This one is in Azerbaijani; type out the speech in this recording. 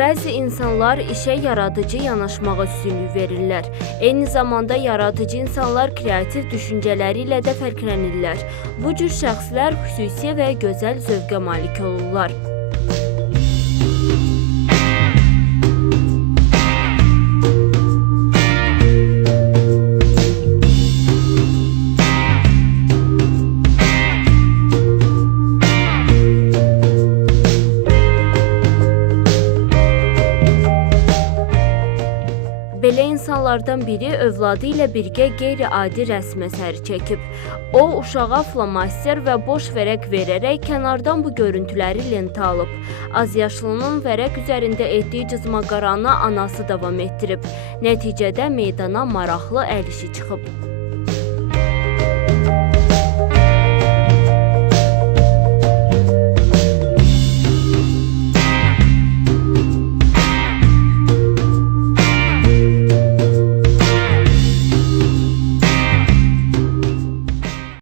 Bəzi insanlar işə yaradıcı yanaşmağa üstünlük verirlər. Eyni zamanda yaradıcı insanlar kreativ düşüncələri ilə də fərqlənirlər. Bu cür şəxslər xüsusi və gözəl zövqə malik olurlar. Belə insanlardan biri övladı ilə birgə qeyri-adi rəsm əsəri çəkib. O uşağa flomaster və boş vərəq verərək kənardan bu görüntüləri lentə alıb. Azyaşlının vərəq üzərində etdiyi cızmaqaranı anası davam etdirib. Nəticədə meydana maraqlı əl işi çıxıb.